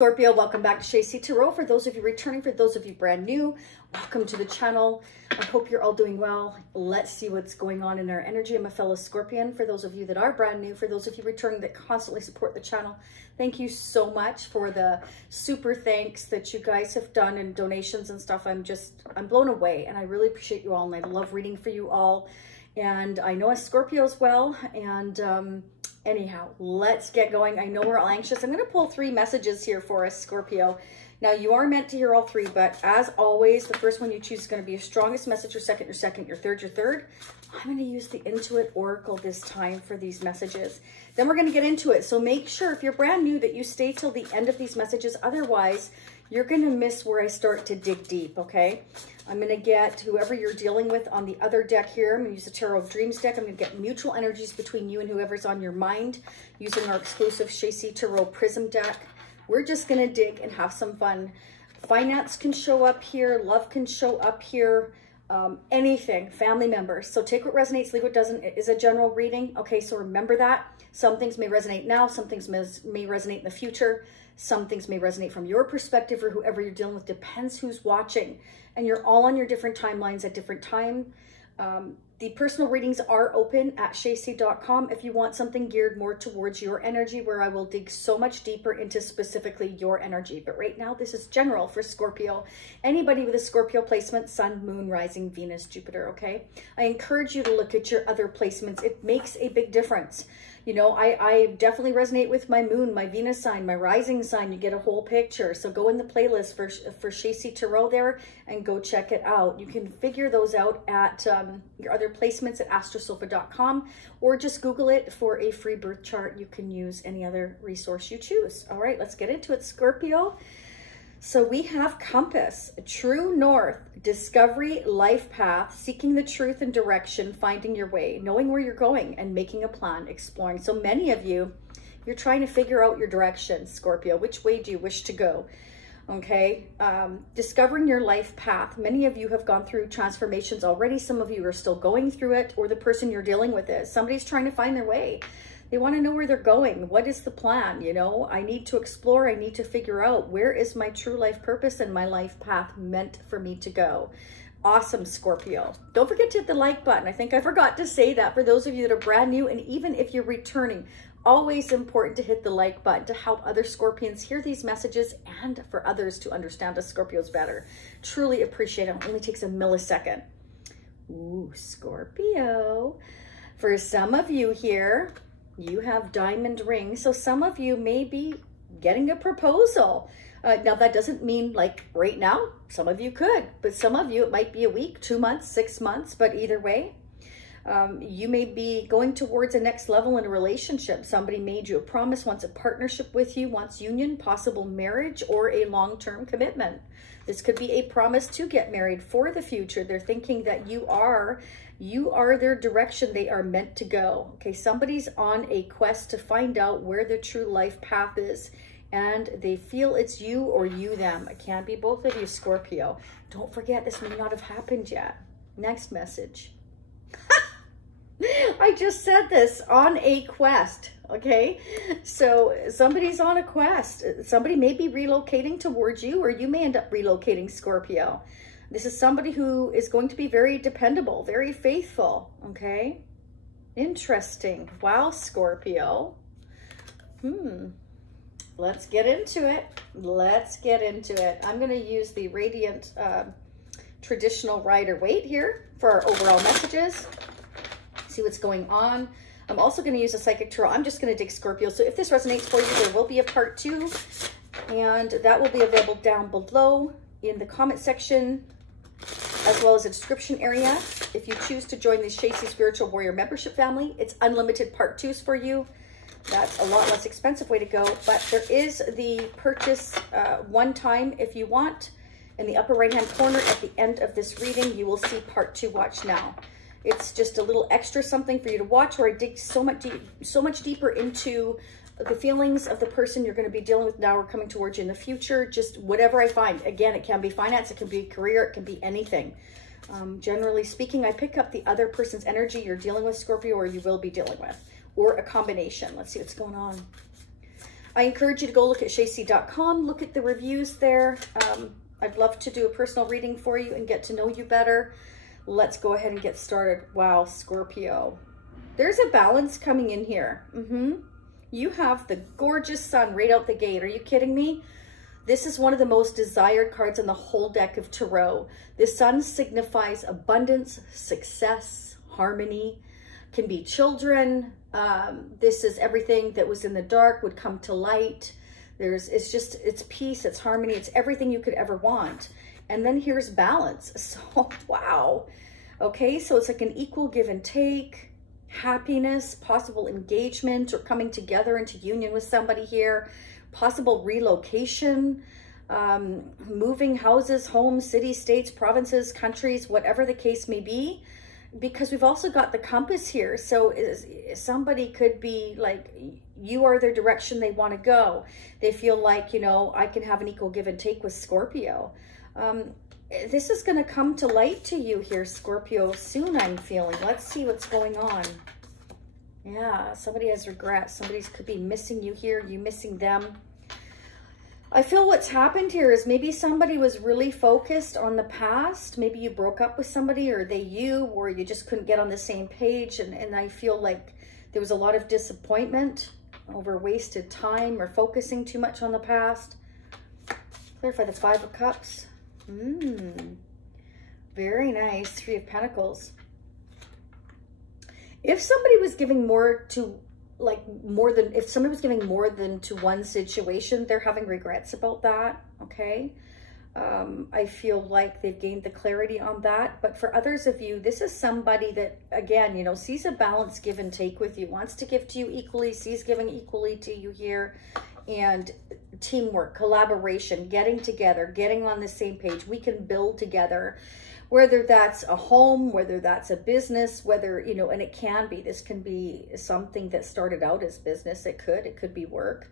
Scorpio, welcome back to Shacy Tarot. For those of you returning, for those of you brand new, welcome to the channel. I hope you're all doing well. Let's see what's going on in our energy. I'm a fellow Scorpion. For those of you that are brand new, for those of you returning that constantly support the channel, thank you so much for the super thanks that you guys have done and donations and stuff. I'm blown away, and I really appreciate you all, and I love reading for you all. And I know a Scorpio as well, and anyhow, let's get going. I know we're all anxious. I'm going to pull 3 messages here for us, Scorpio. Now, you are meant to hear all 3, but as always, the first one you choose is going to be your strongest message, your second, your third, your third. I'm going to use the Intuit Oracle this time for these messages. Then we're going to get into it. So make sure, if you're brand new, that you stay till the end of these messages. Otherwise, you're going to miss where I start to dig deep, okay? I'm going to get whoever you're dealing with on the other deck here. I'm going to use the Tarot of Dreams deck. I'm going to get mutual energies between you and whoever's on your mind using our exclusive Shacy Tarot Prism deck. We're just going to dig and have some fun. Finance can show up here. Love can show up here. Anything. Family members. So take what resonates, leave what doesn't. It is a general reading. Okay, so remember that. Some things may resonate now. Some things may resonate in the future. Some things may resonate from your perspective or whoever you're dealing with. Depends who's watching. And you're all on your different timelines at different time. The personal readings are open at shacy.com if you want something geared more towards your energy, where I will dig so much deeper into specifically your energy. But right now, this is general for Scorpio. Anybody with a Scorpio placement, Sun, Moon, Rising, Venus, Jupiter, okay? I encourage you to look at your other placements. It makes a big difference. You know, I definitely resonate with my Moon, my Venus sign, my Rising sign. You get a whole picture. So go in the playlist for Shacy Tarot there and go check it out. You can figure those out at your other placements at astrosofa.com, or just Google it for a free birth chart. You can use any other resource you choose. All right, let's get into it, Scorpio. So we have compass, true north, discovery, life path, seeking the truth and direction, finding your way, knowing where you're going and making a plan, exploring. So many of you, you're trying to figure out your direction, Scorpio. Which way do you wish to go? Okay. Discovering your life path. Many of you have gone through transformations already. Some of you are still going through it, or the person you're dealing with is. Somebody's trying to find their way. They want to know where they're going. What is the plan? You know, I need to explore. I need to figure out, where is my true life purpose and my life path meant for me to go? Awesome, Scorpio. Don't forget to hit the like button. I think I forgot to say that for those of you that are brand new, and even if you're returning, always important to hit the like button to help other Scorpions hear these messages and for others to understand us Scorpios better. Truly appreciate it. It only takes a millisecond. Ooh, Scorpio. For some of you here, you have diamond rings. So some of you may be getting a proposal. Now, that doesn't mean like right now. Some of you could, but some of you, it might be a week, 2 months, 6 months, but either way, you may be going towards a next level in a relationship. Somebody made you a promise, wants a partnership with you, wants union, possible marriage, or a long-term commitment. This could be a promise to get married for the future. They're thinking that you are their direction they are meant to go. Okay, somebody's on a quest to find out where their true life path is, and they feel it's you or you them. It can't be both of you, Scorpio. Don't forget, this may not have happened yet. Next message. I just said this, on a quest, okay? So somebody's on a quest. Somebody may be relocating towards you, or you may end up relocating, Scorpio. This is somebody who is going to be very dependable, very faithful, okay? Interesting. Wow, Scorpio. Let's get into it. Let's get into it. I'm going to use the Radiant Traditional Rider-Waite here for our overall messages. See what's going on. I'm also going to use a Psychic Tarot. I'm just going to dig Scorpio. So if this resonates for you, there will be a part 2, and that will be available down below in the comment section, as well as the description area. If you choose to join the Shacy Spiritual Warrior membership family, it's unlimited part 2s for you. That's a lot less expensive way to go, but there is the purchase one time if you want. In the upper right hand corner at the end of this reading, you will see part 2, watch now. It's just a little extra something for you to watch, where I dig so much deeper into the feelings of the person you're going to be dealing with now or coming towards you in the future. Just whatever I find. Again, it can be finance, it can be career, it can be anything. Generally speaking, I pick up the other person's energy you're dealing with, Scorpio, or you will be dealing with, or a combination. Let's see what's going on. I encourage you to go look at shayc.com, look at the reviews there. I'd love to do a personal reading for you and get to know you better. Let's go ahead and get started. Wow, Scorpio. There's a balance coming in here. You have the gorgeous sun right out the gate. Are you kidding me? This is one of the most desired cards in the whole deck of tarot. The sun signifies abundance, success, harmony, can be children. This is everything that was in the dark would come to light. It's peace, it's harmony, it's everything you could ever want. And then here's balance. So, wow. Okay, so it's like an equal give and take, happiness, possible engagement or coming together into union with somebody here, possible relocation, moving houses, homes, cities, states, provinces, countries, whatever the case may be, because we've also got the compass here. So somebody could be like, you are their direction they want to go. They feel like, you know, I can have an equal give and take with Scorpio. This is going to come to light to you here, Scorpio, soon, I'm feeling. Let's see what's going on. Yeah, somebody has regrets. Somebody could be missing you here, you missing them. I feel what's happened here is maybe somebody was really focused on the past. Maybe you broke up with somebody, or they you, or you just couldn't get on the same page. And I feel like there was a lot of disappointment over wasted time or focusing too much on the past. Clarify the Five of Cups. Very nice. Three of Pentacles. If somebody was giving more to, if somebody was giving more than to one situation, they're having regrets about that, okay? I feel like they've gained the clarity on that. But for others of you, this is somebody that, again, you know, sees a balanced give and take with you, wants to give to you equally, sees giving equally to you here, and teamwork, collaboration, getting together, getting on the same page. We can build together, whether that's a home, whether that's a business, whether, you know, and it can be, this can be something that started out as business. It could be work.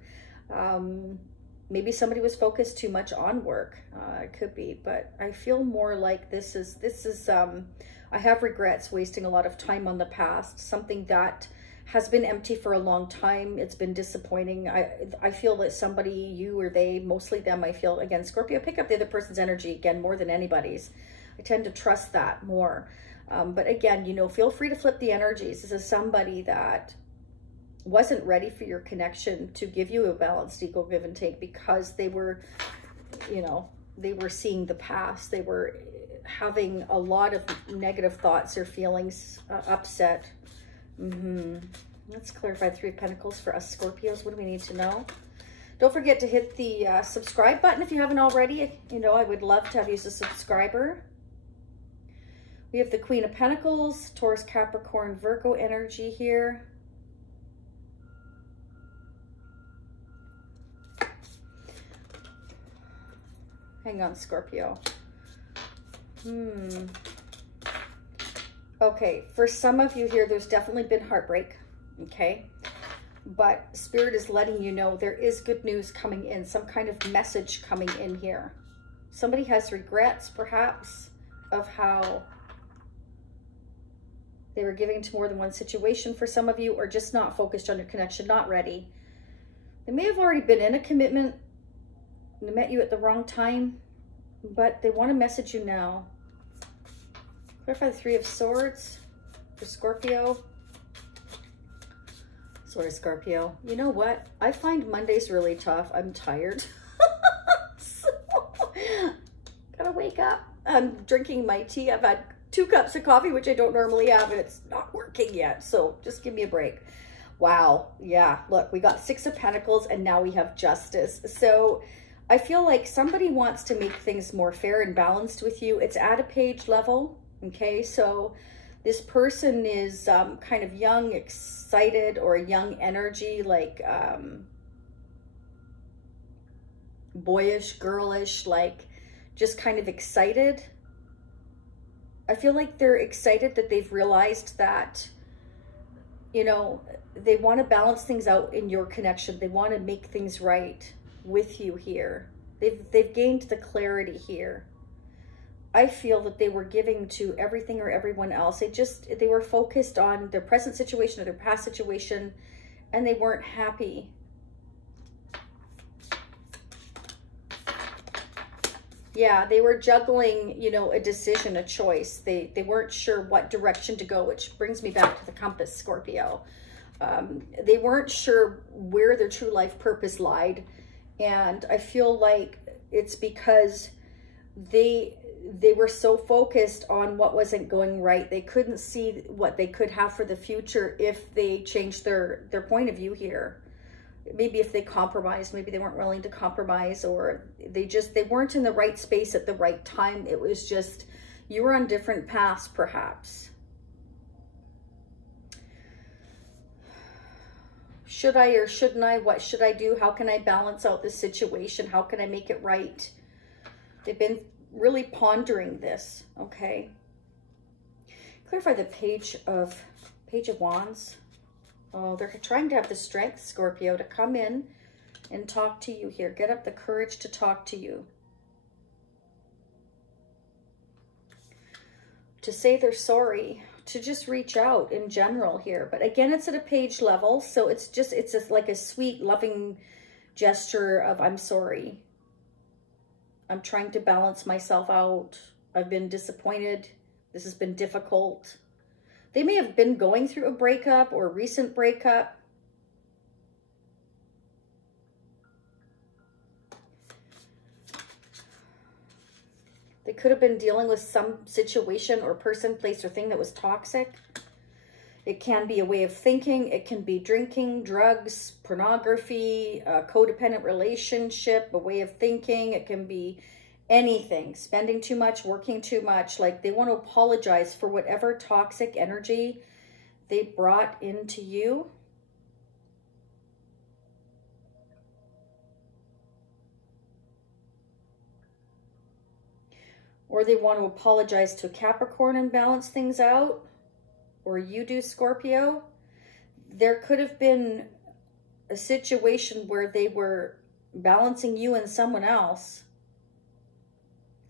Maybe somebody was focused too much on work. It could be, but I feel more like this is, I have regrets wasting a lot of time on the past, something that has been empty for a long time. It's been disappointing. I feel that somebody, you or they, mostly them, I feel, again, Scorpio, pick up the other person's energy, again, more than anybody's. I tend to trust that more. But again, you know, feel free to flip the energies. This is somebody that wasn't ready for your connection to give you a balanced equal give and take because they were, you know, they were seeing the past. They were having a lot of negative thoughts or feelings, upset. Let's clarify Three of Pentacles for us Scorpios. What do we need to know? Don't forget to hit the subscribe button if you haven't already. You know, I would love to have you as a subscriber. We have the Queen of Pentacles, Taurus, Capricorn, Virgo energy here. Hang on, Scorpio. Okay, for some of you here, there's definitely been heartbreak, okay? But Spirit is letting you know there is good news coming in, some kind of message coming in here. Somebody has regrets, perhaps, of how they were giving to more than one situation for some of you, or just not focused on your connection, not ready. They may have already been in a commitment. They met you at the wrong time, but they want to message you now. Clarify the Three of Swords for Scorpio. Sword of Scorpio. You know what? I find Mondays really tough. I'm tired. So, gotta wake up. I'm drinking my tea. I've had 2 cups of coffee, which I don't normally have, and it's not working yet. So just give me a break. Wow. Yeah. Look, we got Six of Pentacles, and now we have Justice. So I feel like somebody wants to make things more fair and balanced with you. It's at a page level. Okay. So this person is kind of young, excited, or a young energy, like boyish, girlish, like just kind of excited. I feel like they're excited that they've realized that, you know, they want to balance things out in your connection. They want to make things right with you here. They've gained the clarity here. I feel that they were giving to everything or everyone else. They were focused on their present situation or their past situation, and they weren't happy. Yeah, they were juggling, you know, a decision, a choice. They weren't sure what direction to go, which brings me back to the compass, Scorpio. They weren't sure where their true life purpose lied. And I feel like it's because they were so focused on what wasn't going right. They couldn't see what they could have for the future if they changed their point of view here. Maybe if they compromised, maybe they weren't willing to compromise, or they weren't in the right space at the right time. It was just, you were on different paths, perhaps. Should I or shouldn't I? What should I do? How can I balance out this situation? How can I make it right? They've been really pondering this, okay? Clarify the Page of Wands. Oh, they're trying to have the strength, Scorpio, to come in and talk to you here. Get up the courage to talk to you. To say they're sorry. To just reach out in general here. But again, it's at a page level. So it's like a sweet, loving gesture of, I'm sorry. I'm trying to balance myself out. I've been disappointed. This has been difficult. They may have been going through a breakup or a recent breakup. They could have been dealing with some situation or person, place, or thing that was toxic. It can be a way of thinking. It can be drinking, drugs, pornography, a codependent relationship, a way of thinking. It can be anything, spending too much, working too much. Like, they want to apologize for whatever toxic energy they brought into you. Or they want to apologize to Capricorn and balance things out. Or you do, Scorpio. There could have been a situation where they were balancing you and someone else.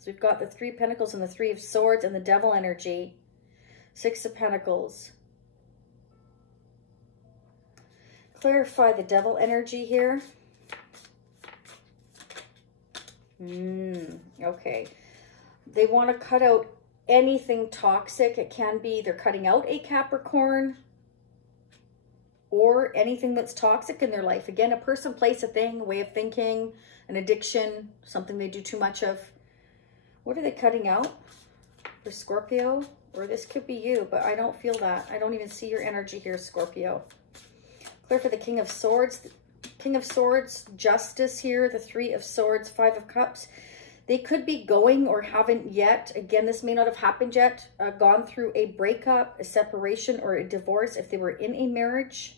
We've got the Three of Pentacles and the Three of Swords and the Devil energy. Six of Pentacles. Clarify the Devil energy here. Okay. They want to cut out anything toxic. It can be they're cutting out a Capricorn or anything that's toxic in their life. Again, a person, place, a thing, a way of thinking, an addiction, something they do too much of. What are they cutting out for Scorpio? Or this could be you, but I don't feel that. I don't even see your energy here, Scorpio. Clear for the King of Swords. King of Swords, Justice here. The Three of Swords, Five of Cups. They could be going or haven't yet. Again, this may not have happened yet. Gone through a breakup, a separation, or a divorce if they were in a marriage.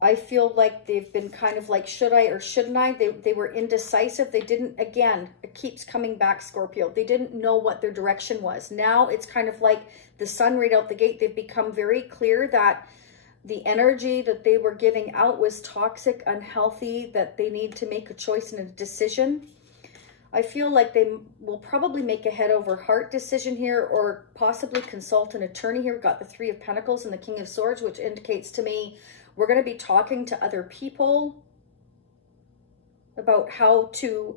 I feel like they've been kind of like, should I or shouldn't I? They were indecisive. They didn't, again, it keeps coming back, Scorpio. They didn't know what their direction was. Now it's kind of like the sun right out the gate. They've become very clear that the energy that they were giving out was toxic, unhealthy, that they need to make a choice and a decision. I feel like they will probably make a head over heart decision here or possibly consult an attorney here. We've got the Three of Pentacles and the King of Swords, which indicates to me we're going to be talking to other people about how to,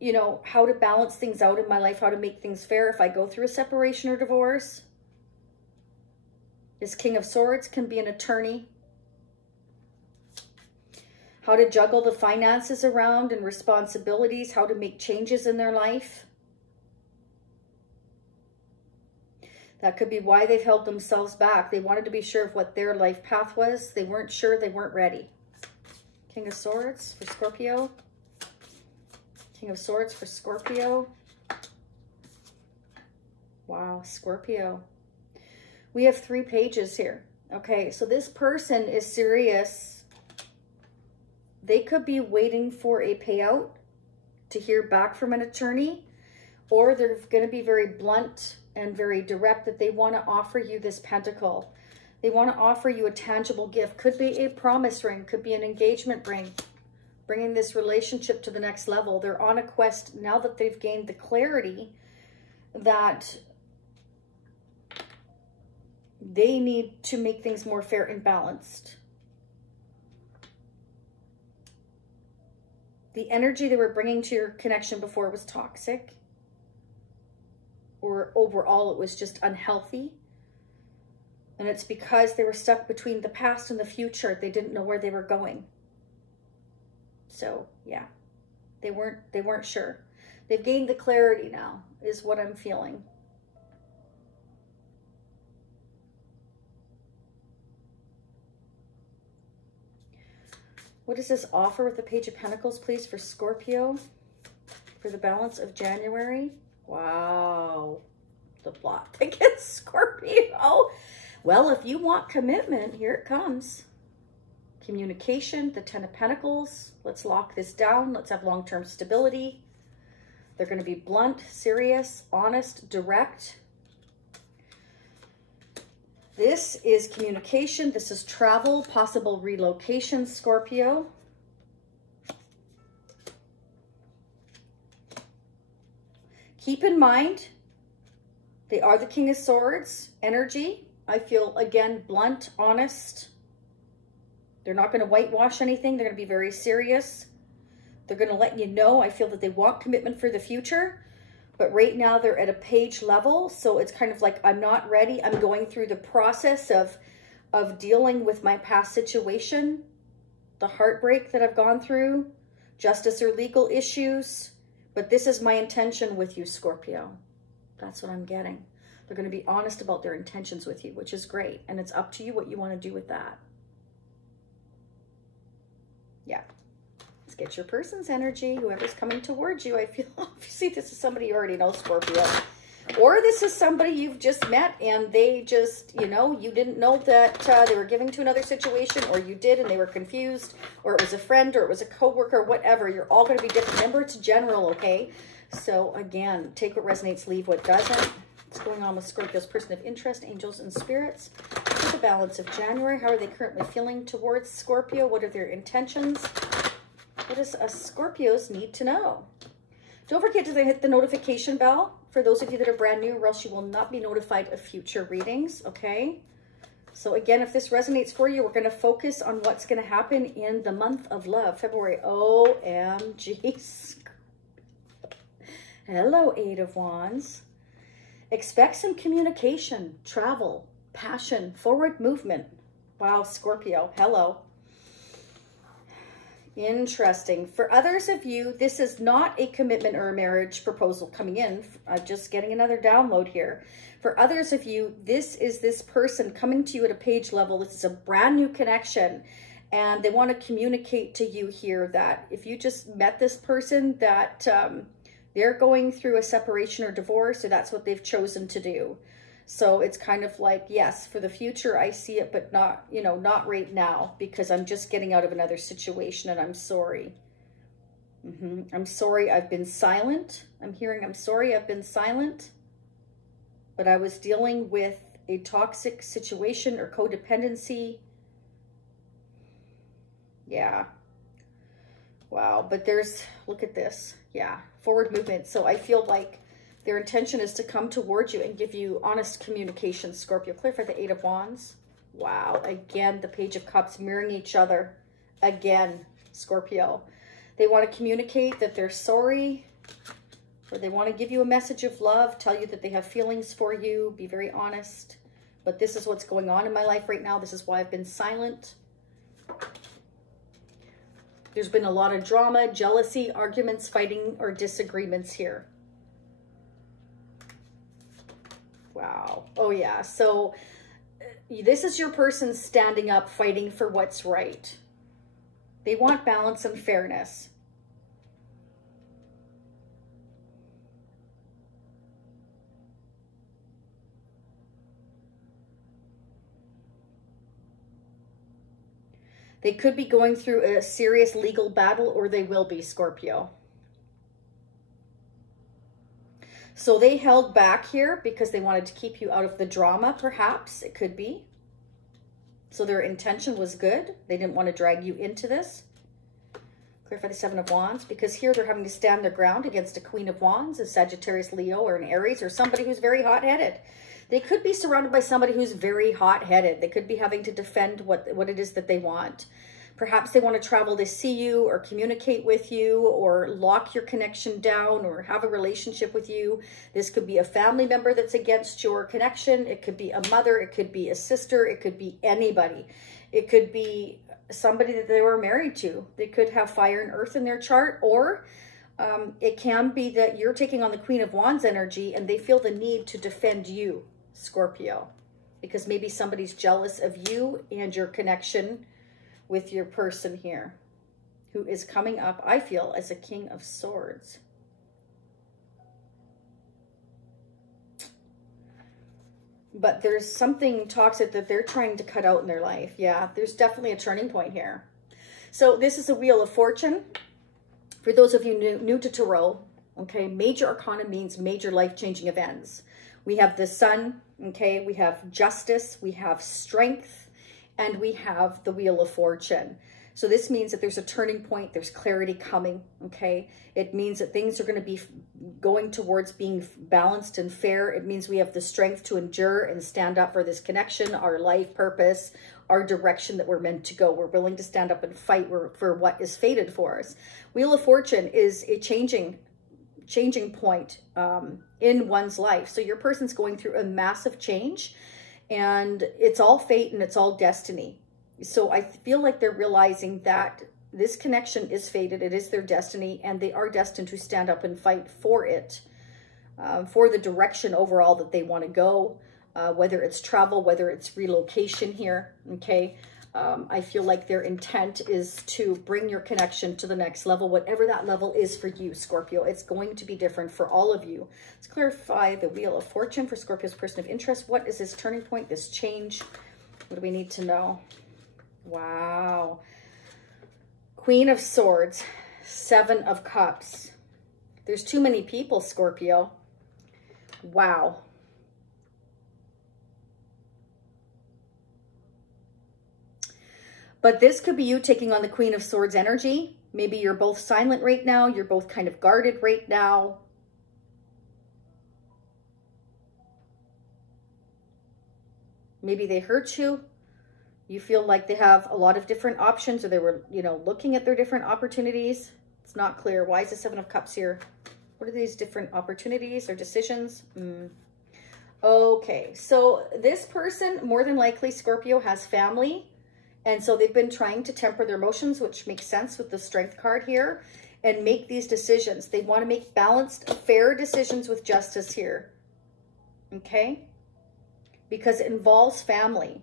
you know, how to balance things out in my life, how to make things fair if I go through a separation or divorce. This King of Swords can be an attorney. How to juggle the finances around and responsibilities, how to make changes in their life. That could be why they've held themselves back. They wanted to be sure of what their life path was. They weren't sure. They weren't ready. King of Swords for Scorpio. King of Swords for Scorpio. Wow, Scorpio. We have 3 pages here. Okay, so this person is serious. They could be waiting for a payout to hear back from an attorney, or they're going to be very blunt and very direct that they want to offer you this pentacle. They want to offer you a tangible gift. Could be a promise ring, could be an engagement ring, bringing this relationship to the next level. They're on a quest now that they've gained the clarity that they need to make things more fair and balanced. the energy they were bringing to your connection before was toxic, or overall it was just unhealthy. And it's because they were stuck between the past and the future. They didn't know where they were going. So yeah, they weren't sure. They've gained the clarity now, is what I'm feeling. What does this offer with the Page of Pentacles, please, for Scorpio for the balance of January? Wow. The plot against Scorpio. Well, if you want commitment, here it comes. Communication, the Ten of Pentacles. Let's lock this down. Let's have long-term stability. They're going to be blunt, serious, honest, direct. This is communication. This is travel, possible relocation, Scorpio. Keep in mind, they are the King of Swords energy. I feel, again, blunt, honest. They're not going to whitewash anything. They're going to be very serious. They're going to let you know. I feel that they want commitment for the future. But right now they're at a page level. So it's kind of like, I'm not ready. I'm going through the process of dealing with my past situation, the heartbreak that I've gone through, justice or legal issues. But this is my intention with you, Scorpio. That's what I'm getting. They're going to be honest about their intentions with you, which is great. And it's up to you what you want to do with that. Yeah. Let's get your person's energy, whoever's coming towards you. I feel, obviously, this is somebody you already know, Scorpio. Or this is somebody you've just met and they just, you know, you didn't know that they were giving to another situation, or you did and they were confused, or it was a friend, or it was a coworker, whatever. You're all going to be different. Remember, it's general, okay? So, again, take what resonates, leave what doesn't. What's going on with Scorpio's person of interest, angels and spirits? For the balance of January, how are they currently feeling towards Scorpio? What are their intentions? What does Scorpios need to know? Don't forget to hit the notification bell for those of you that are brand new, or else you will not be notified of future readings, okay? So again, if this resonates for you, we're going to focus on what's going to happen in the month of love, February. OMG. Hello, Eight of Wands. Expect some communication, travel, passion, forward movement. Wow, Scorpio, hello. Interesting. For others of you, this is not a commitment or a marriage proposal coming in. I'm just getting another download here. For others of you, this is this person coming to you at a page level. This is a brand new connection. And they want to communicate to you here that if you just met this person, that they're going through a separation or divorce, or that's what they've chosen to do. So it's kind of like, yes, for the future, I see it, but not, you know, not right now, because I'm just getting out of another situation and I'm sorry. I'm sorry I've been silent. I'm hearing I'm sorry I've been silent, but I was dealing with a toxic situation or codependency. Yeah. Wow. But there's, look at this. Yeah. Forward movement. So I feel like their intention is to come towards you and give you honest communication, Scorpio. Clear for the Eight of Wands. Wow. Again, the Page of Cups mirroring each other. Again, Scorpio. They want to communicate that they're sorry, or they want to give you a message of love, tell you that they have feelings for you, be very honest. But this is what's going on in my life right now. This is why I've been silent. There's been a lot of drama, jealousy, arguments, fighting, or disagreements here. Wow. Oh, yeah. So this is your person standing up, fighting for what's right. They want balance and fairness. They could be going through a serious legal battle, or they will be, Scorpio. So they held back here because they wanted to keep you out of the drama, perhaps. It could be. So their intention was good. They didn't want to drag you into this. Clarify the Seven of Wands, because here they're having to stand their ground against a Queen of Wands, a Sagittarius, Leo, or an Aries, or somebody who's very hot-headed. They could be surrounded by somebody who's very hot-headed. They could be having to defend what it is that they want. Perhaps they want to travel to see you or communicate with you or lock your connection down or have a relationship with you. This could be a family member that's against your connection. It could be a mother. It could be a sister. It could be anybody. It could be somebody that they were married to. They could have fire and earth in their chart, or it can be that you're taking on the Queen of Wands energy and they feel the need to defend you, Scorpio, because maybe somebody's jealous of you and your connection with your person here, who is coming up, I feel, as a King of Swords. But there's something toxic that they're trying to cut out in their life. Yeah, there's definitely a turning point here. So this is a Wheel of Fortune. For those of you new to Tarot, okay, major arcana means major life-changing events. We have the Sun, okay, we have Justice, we have Strength, and we have the Wheel of Fortune. So this means that there's a turning point, there's clarity coming, okay? It means that things are going to be going towards being balanced and fair. It means we have the strength to endure and stand up for this connection, our life purpose, our direction that we're meant to go. We're willing to stand up and fight for what is fated for us. Wheel of Fortune is a changing point in one's life. So your person's going through a massive change, and it's all fate and it's all destiny. So I feel like they're realizing that this connection is fated. It is their destiny, and they are destined to stand up and fight for it, for the direction overall that they want to go, whether it's travel, whether it's relocation here, okay? I feel like their intent is to bring your connection to the next level, whatever that level is for you, Scorpio. It's going to be different for all of you. Let's clarify the Wheel of Fortune for Scorpio's person of interest. What is this turning point, this change? What do we need to know? Wow. Queen of Swords, Seven of Cups. There's too many people, Scorpio. Wow. But this could be you taking on the Queen of Swords energy. Maybe you're both silent right now. You're both kind of guarded right now. Maybe they hurt you. You feel like they have a lot of different options, or they were, you know, looking at their different opportunities. It's not clear. Why is the Seven of Cups here? What are these different opportunities or decisions? Okay, so this person, more than likely, Scorpio, has family. And so they've been trying to temper their emotions, which makes sense with the Strength card here, and make these decisions. They want to make balanced, fair decisions with justice here. Okay? Because it involves family.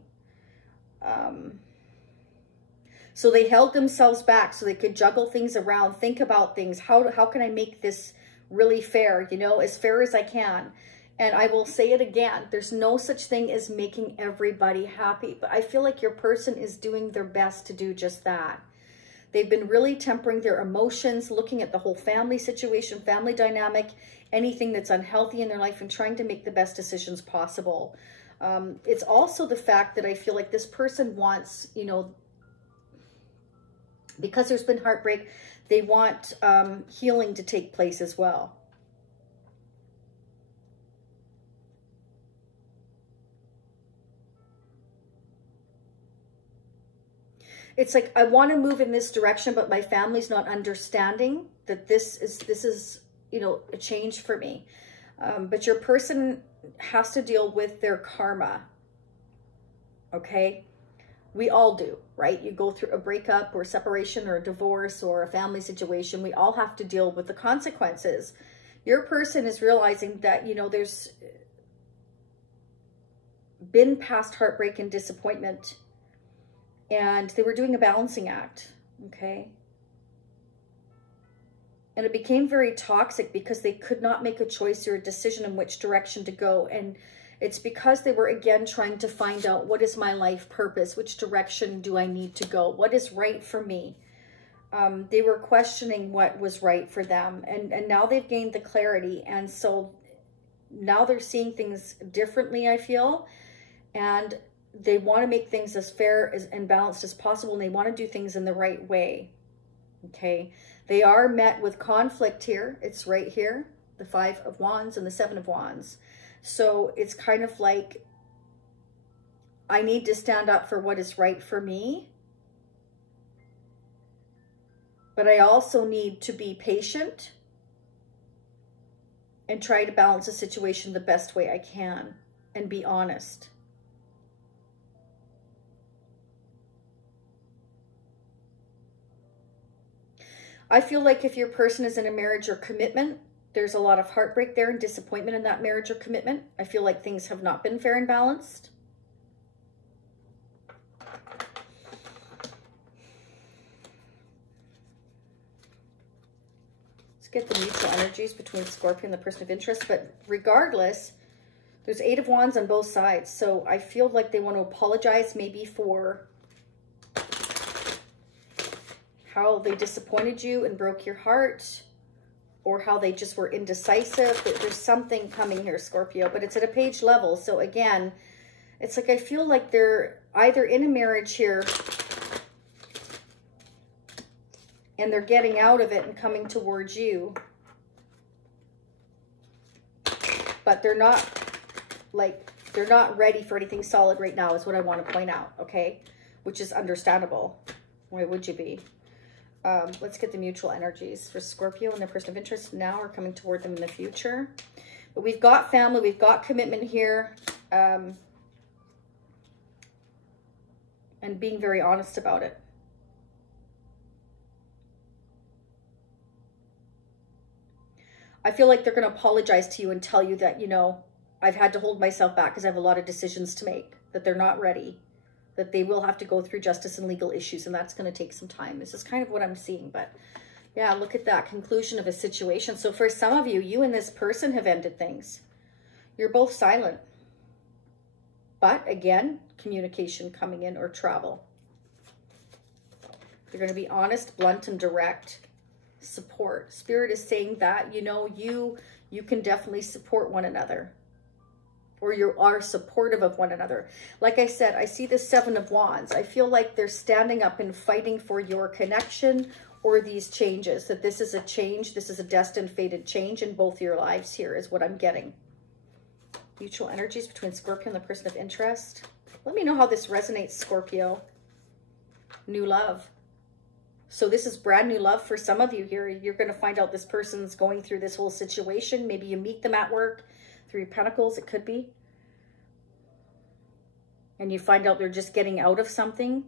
So they held themselves back so they could juggle things around, think about things. How can I make this really fair, you know, as fair as I can? And I will say it again, there's no such thing as making everybody happy, but I feel like your person is doing their best to do just that. They've been really tempering their emotions, looking at the whole family situation, family dynamic, anything that's unhealthy in their life, and trying to make the best decisions possible. It's also the fact that I feel like this person wants, you know, because there's been heartbreak, they want healing to take place as well. It's like, I want to move in this direction, but my family's not understanding that this is, you know, a change for me. But your person has to deal with their karma. Okay? We all do, right? You go through a breakup or separation or a divorce or a family situation. We all have to deal with the consequences. Your person is realizing that, you know, there's been past heartbreak and disappointment, and they were doing a balancing act, okay? And it became very toxic because they could not make a choice or a decision in which direction to go. And it's because they were, again, trying to find out, what is my life purpose? Which direction do I need to go? What is right for me? They were questioning what was right for them. And now they've gained the clarity. And so now they're seeing things differently, I feel. And they want to make things as fair and balanced as possible. And they want to do things in the right way. Okay. They are met with conflict here. It's right here. The Five of Wands and the Seven of Wands. So it's kind of like, I need to stand up for what is right for me. But I also need to be patient and try to balance the situation the best way I can and be honest. I feel like if your person is in a marriage or commitment, there's a lot of heartbreak there and disappointment in that marriage or commitment. I feel like things have not been fair and balanced. Let's get the mutual energies between Scorpio and the person of interest. But regardless, there's 8 of Wands on both sides. So I feel like they want to apologize maybe for how they disappointed you and broke your heart, or how they just were indecisive. There's something coming here, Scorpio, but it's at a page level. So again, it's like I feel like they're either in a marriage here and they're getting out of it and coming towards you, but they're not ready for anything solid right now is what I want to point out, okay? Which is understandable. Why would you be? Let's get the mutual energies for Scorpio and their person of interest now or coming toward them in the future. But we've got family, we've got commitment here, and being very honest about it. I feel like they're going to apologize to you and tell you that, you know, I've had to hold myself back because I have a lot of decisions to make, that they're not ready, that they will have to go through justice and legal issues, and that's going to take some time. This is kind of what I'm seeing, but yeah, look at that conclusion of a situation. So for some of you, you and this person have ended things. You're both silent. But again, communication coming in or travel. You're going to be honest, blunt, and direct. Support. Spirit is saying that, you know, you can definitely support one another. Or you are supportive of one another. Like I said, I see the 7 of Wands. I feel like they're standing up and fighting for your connection or these changes. That this is a change. This is a destined, fated change in both your lives here is what I'm getting. Mutual energies between Scorpio and the person of interest. Let me know how this resonates, Scorpio. New love. So this is brand new love for some of you here. You're going to find out this person's going through this whole situation. Maybe you meet them at work. 3 of Pentacles, it could be. And you find out they're just getting out of something.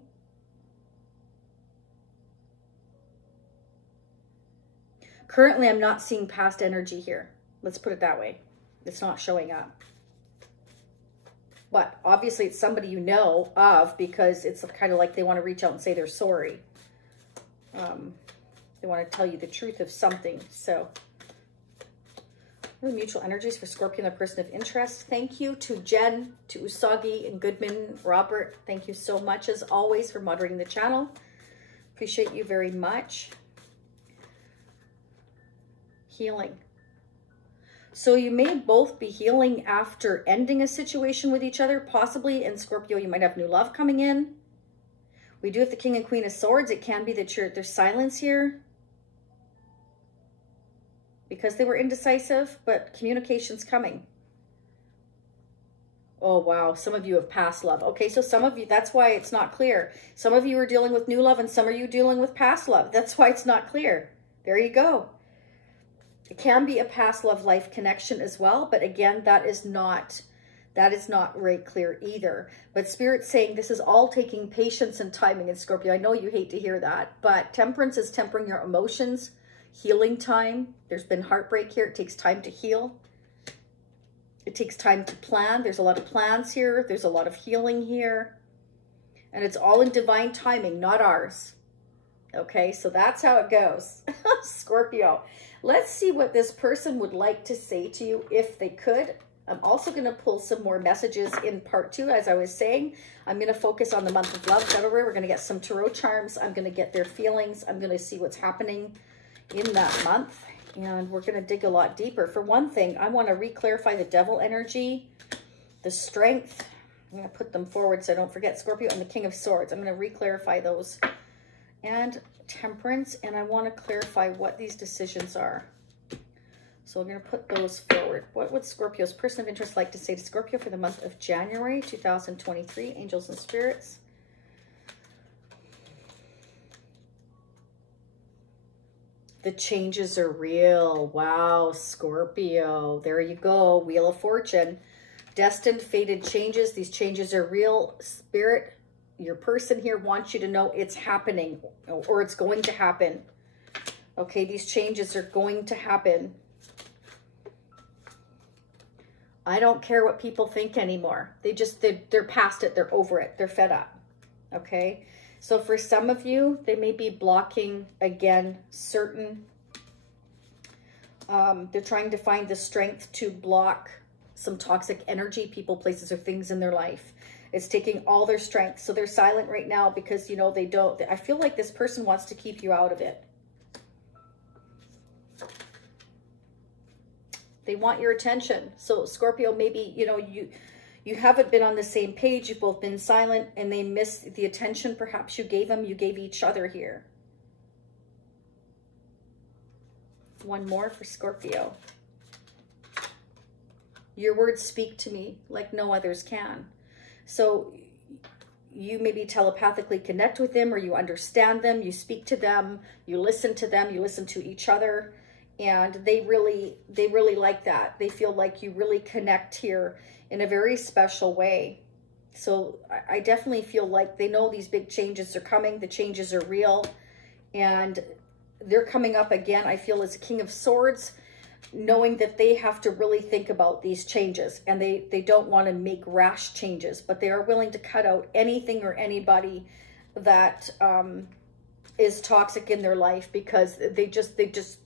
Currently, I'm not seeing past energy here. Let's put it that way. It's not showing up. But obviously, it's somebody you know of because it's kind of like they want to reach out and say they're sorry. They want to tell you the truth of something. So mutual energies for Scorpio and the person of interest. Thank you to Jen, to Usagi and Goodman, Robert. Thank you so much as always for moderating the channel. Appreciate you very much. Healing. So you may both be healing after ending a situation with each other. Possibly in Scorpio, you might have new love coming in. We do have the King and Queen of Swords. It can be that there's silence here, because they were indecisive, but communication's coming. Oh, wow. Some of you have past love. Okay, so some of you, that's why it's not clear. Some of you are dealing with new love and some of you dealing with past love. That's why it's not clear. There you go. It can be a past love life connection as well, but again, that is not very clear either. But Spirit's saying this is all taking patience and timing in Scorpio. I know you hate to hear that, but temperance is tempering your emotions. Healing time. There's been heartbreak here. It takes time to heal. It takes time to plan. There's a lot of plans here. There's a lot of healing here. And it's all in divine timing, not ours. Okay, so that's how it goes. Scorpio. Let's see what this person would like to say to you if they could. I'm also going to pull some more messages in part 2. As I was saying, I'm going to focus on the month of love, February. We're going to get some tarot charms. I'm going to get their feelings. I'm going to see what's happening in that month, and we're going to dig a lot deeper. For one thing, I want to re-clarify the devil energy, the strength. I'm going to put them forward so I don't forget Scorpio, and the King of Swords. I'm going to re-clarify those, and temperance, and I want to clarify what these decisions are. So I'm going to put those forward. What would Scorpio's person of interest like to say to Scorpio for the month of January 2023? Angels and spirits. The changes are real. Wow, Scorpio. There you go. Wheel of Fortune. Destined, fated changes. These changes are real. Spirit, your person here wants you to know it's happening, or it's going to happen. Okay, these changes are going to happen. I don't care what people think anymore. They're past it. They're over it. They're fed up. Okay. So for some of you, they may be blocking, again, certain, they're trying to find the strength to block some toxic energy, people, places, or things in their life. It's taking all their strength. So they're silent right now because, you know, I feel like this person wants to keep you out of it. They want your attention. So Scorpio, maybe, you know, you haven't been on the same page. You've both been silent and they missed the attention perhaps you gave them. You gave each other here. One more for Scorpio. Your words speak to me like no others can. So you maybe telepathically connect with them, or you understand them, you speak to them, you listen to each other. And they really like that. They feel like you really connect here in a very special way. So I definitely feel like they know these big changes are coming. The changes are real. And they're coming up again, I feel, as a King of Swords, knowing that they have to really think about these changes. And they don't want to make rash changes, but they are willing to cut out anything or anybody that is toxic in their life, because they just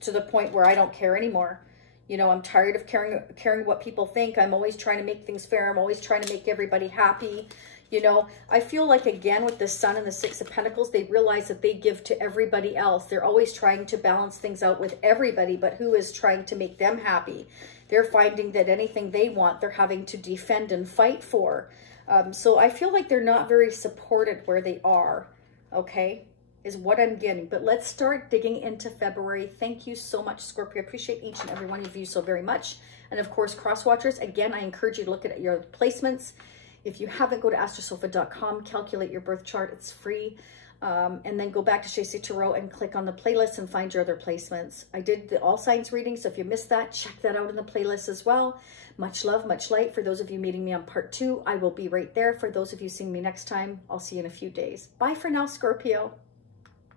to the point where I don't care anymore. You know, I'm tired of caring what people think. I'm always trying to make things fair. I'm always trying to make everybody happy. You know, I feel like, again, with the Sun and the Six of Pentacles, they realize that they give to everybody else. They're always trying to balance things out with everybody, but who is trying to make them happy? They're finding that anything they want, they're having to defend and fight for. So I feel like they're not very supported where they are, okay, is what I'm getting. But let's start digging into February. Thank you so much, Scorpio. I appreciate each and every one of you so very much. And of course, Crosswatchers, again, I encourage you to look at your placements. If you haven't, go to astrosofa.com, calculate your birth chart. It's free. And then go back to Shacey Tarot and click on the playlist and find your other placements. I did the all signs reading, so if you missed that, check that out in the playlist as well. Much love, much light. For those of you meeting me on part 2, I will be right there. For those of you seeing me next time, I'll see you in a few days. Bye for now, Scorpio.